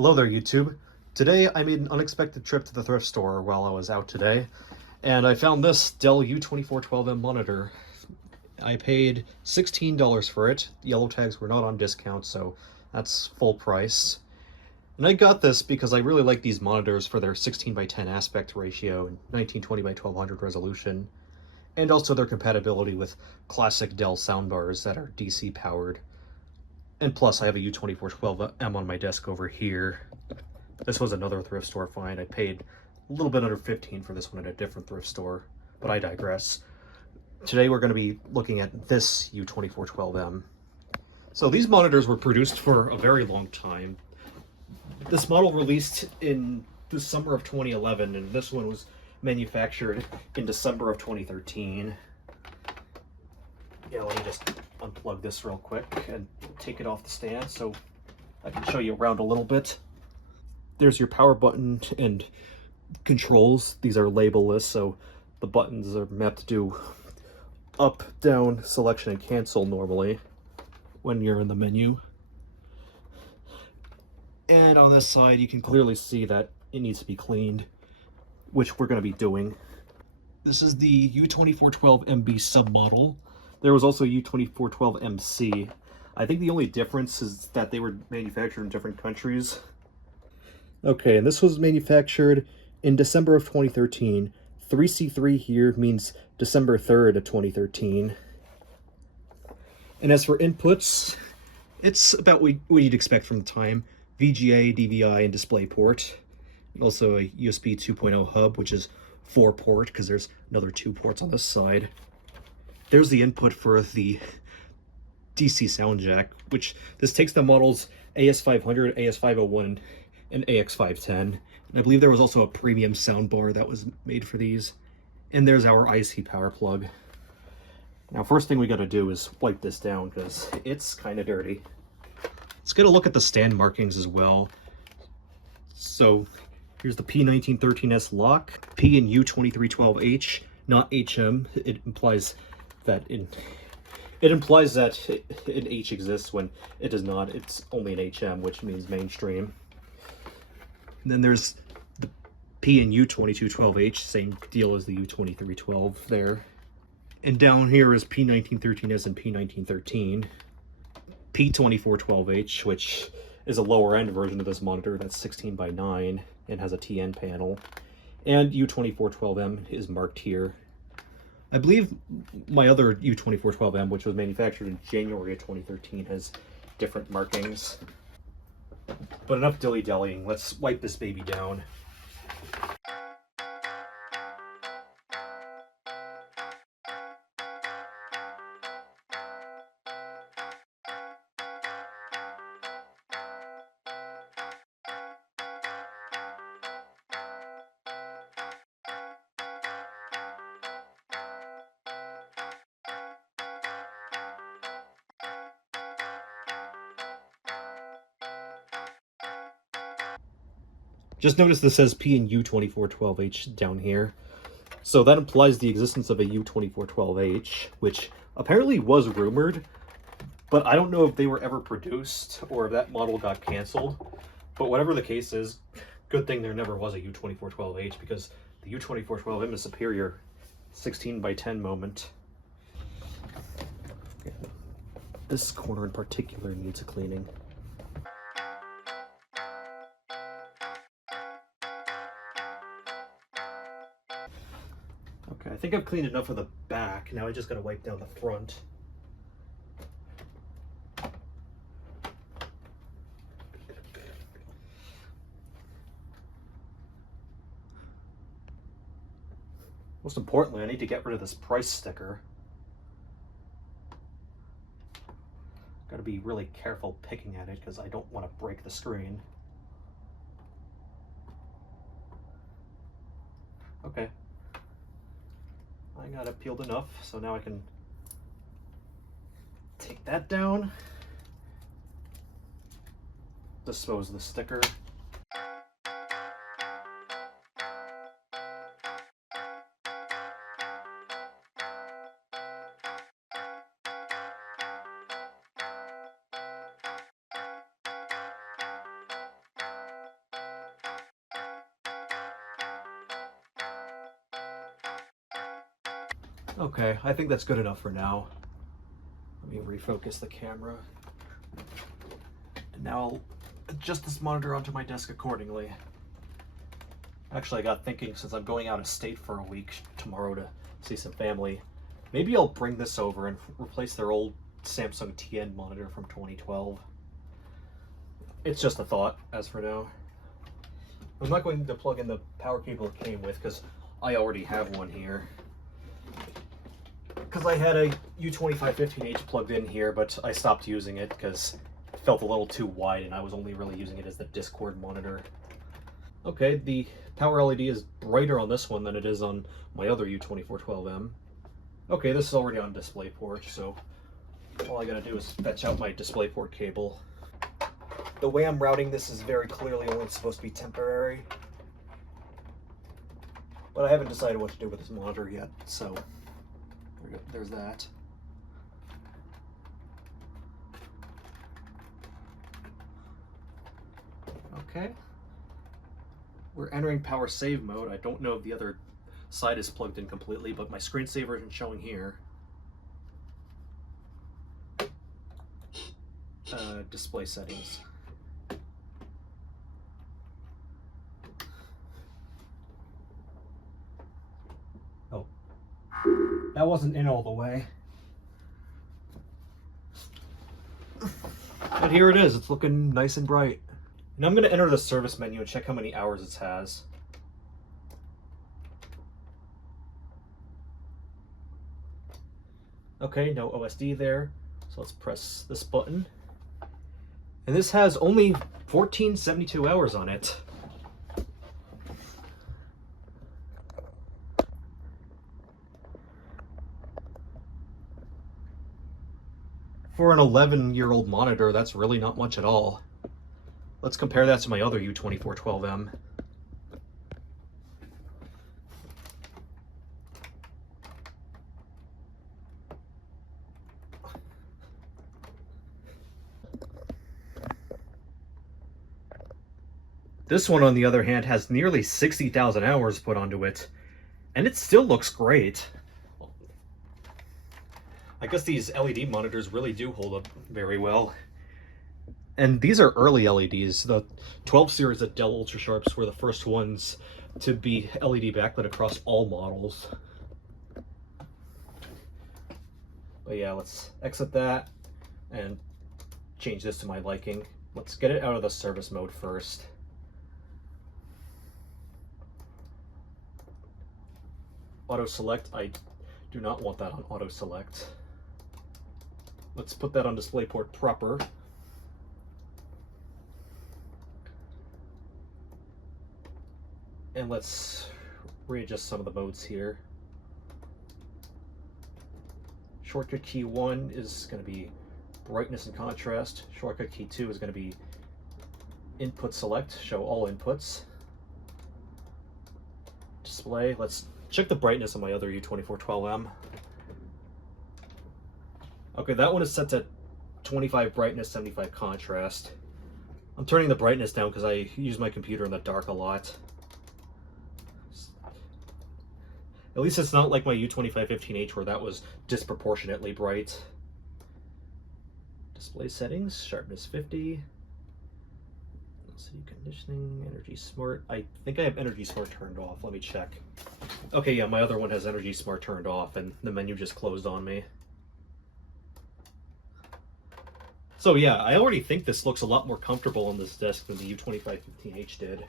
Hello there, YouTube. Today I made an unexpected trip to the thrift store while I was out today, and I found this Dell U2412M monitor. I paid $16 for it. The yellow tags were not on discount, so that's full price. And I got this because I really like these monitors for their 16:10 aspect ratio and 1920 by 1200 resolution, and also their compatibility with classic Dell soundbars that are DC powered. And plus, I have a U2412M on my desk over here. This was another thrift store find. I paid a little bit under $15 for this one at a different thrift store, but I digress. Today we're going to be looking at this U2412M. So these monitors were produced for a very long time. This model released in the summer of 2011, and this one was manufactured in December of 2013. Yeah, let me just unplug this real quick and take it off the stand so I can show you around a little bit. There's your power button and controls. These are labelless, so the buttons are meant to do up, down, selection, and cancel normally when you're in the menu. And on this side, you can clearly see that it needs to be cleaned, which we're going to be doing. This is the U2412MB submodel. There was also a U2412MC. I think the only difference is that they were manufactured in different countries. Okay, and this was manufactured in December of 2013. 3C3 here means December 3rd of 2013. And as for inputs, it's about what you'd expect from the time. VGA, DVI, and DisplayPort. And also a USB 2.0 hub, which is 4-port, because there's another 2 ports on this side. There's the input for the DC sound jack, which this takes the models AS500, AS501, and AX510. And I believe there was also a premium soundbar that was made for these. And there's our IC power plug. Now, first thing we got to do is wipe this down because it's kind of dirty. Let's get a look at the stand markings as well. So here's the P1913S lock, P and U2312H, not HM. It implies that an H exists when it does not. It's only an HM, which means mainstream. And then there's the P and U2212H, same deal as the U2312 there. And down here is P1913S and P1913. P2412H, which is a lower end version of this monitor that's 16:9 and has a TN panel. And U2412M is marked here. I believe my other U2412M, which was manufactured in January of 2013, has different markings. But enough dilly-dallying, let's wipe this baby down. Just notice this says P and U2412H down here. So that implies the existence of a U2412H, which apparently was rumored, but I don't know if they were ever produced or if that model got canceled. But whatever the case is, good thing there never was a U2412H because the U2412M is superior. 16:10 moment. This corner in particular needs a cleaning. Okay, I think I've cleaned enough of the back. Now I just gotta wipe down the front. Most importantly, I need to get rid of this price sticker. Gotta be really careful picking at it because I don't want to break the screen. Okay. I got it peeled enough, so now I can take that down, dispose of the sticker. Okay, I think that's good enough for now. Let me refocus the camera. And now I'll adjust this monitor onto my desk accordingly. Actually, I got thinking, since I'm going out of state for a week tomorrow to see some family, maybe I'll bring this over and replace their old Samsung TN monitor from 2012. It's just a thought, as for now. I'm not going to plug in the power cable it came with, because I already have one here. Because I had a U2515H plugged in here, but I stopped using it because it felt a little too wide and I was only really using it as the Discord monitor. Okay, the power LED is brighter on this one than it is on my other U2412M. Okay, this is already on DisplayPort, so all I gotta do is fetch out my DisplayPort cable. The way I'm routing this is very clearly only supposed to be temporary, but I haven't decided what to do with this monitor yet, so there's that. Okay. We're entering power save mode. I don't know if the other side is plugged in completely, but my screensaver isn't showing here. Display settings. Oh, that wasn't in all the way. But here it is. It's looking nice and bright. And I'm going to enter the service menu and check how many hours it has. Okay, no OSD there. So let's press this button. And this has only 1472 hours on it. For an 11-year-old monitor, that's really not much at all. Let's compare that to my other U2412M. This one, on the other hand, has nearly 60,000 hours put onto it, and it still looks great. I guess these LED monitors really do hold up very well. And these are early LEDs. The 12 series of Dell UltraSharps were the first ones to be LED backlit across all models. But yeah, let's exit that and change this to my liking. Let's get it out of the service mode first. Auto select, I do not want that on auto select. Let's put that on DisplayPort proper. And let's readjust some of the modes here. Shortcut key 1 is going to be brightness and contrast. Shortcut key 2 is going to be input select, show all inputs. Display, let's check the brightness on my other U2412M. Okay, that one is set to 25 brightness, 75 contrast. I'm turning the brightness down because I use my computer in the dark a lot. At least it's not like my U2515H where that was disproportionately bright. Display settings, sharpness 50. LCD conditioning, energy smart. I think I have energy smart turned off. Let me check. Okay, yeah, my other one has energy smart turned off and the menu just closed on me. So yeah, I already think this looks a lot more comfortable on this desk than the U2515H did.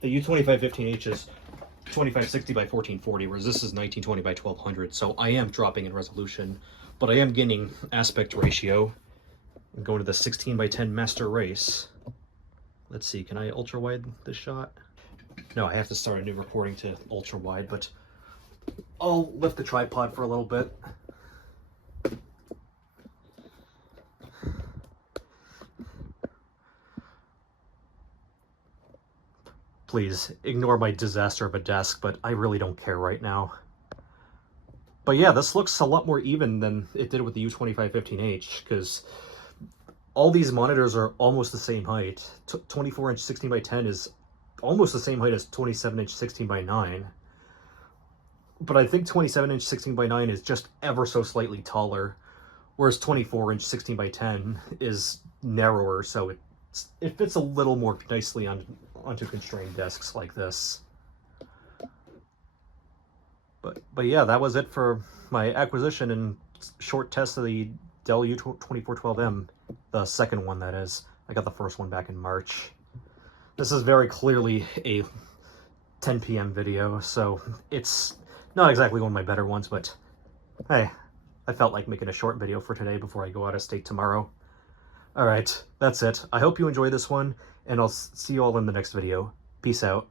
The U2515H is 2560 by 1440, whereas this is 1920 by 1200. So I am dropping in resolution, but I am gaining aspect ratio. I'm going to the 16 by 10 master race. Let's see, can I ultra wide this shot? No, I have to start a new recording to ultra wide, but I'll lift the tripod for a little bit. Please ignore my disaster of a desk, but I really don't care right now. But yeah, this looks a lot more even than it did with the U2515H, because all these monitors are almost the same height. 24-inch 16 by 10 is almost the same height as 27-inch 16 by 9. but I think 27-inch 16:9 is just ever so slightly taller, whereas 24-inch 16:10 is narrower, so it fits a little more nicely onto constrained desks like this. But yeah, that was it for my acquisition and short test of the Dell U2412M, the second one, that is. I got the first one back in March. This is very clearly a 10 p.m. video, so it's not exactly one of my better ones, but hey, I felt like making a short video for today before I go out of state tomorrow. Alright, that's it. I hope you enjoyed this one, and I'll see you all in the next video. Peace out.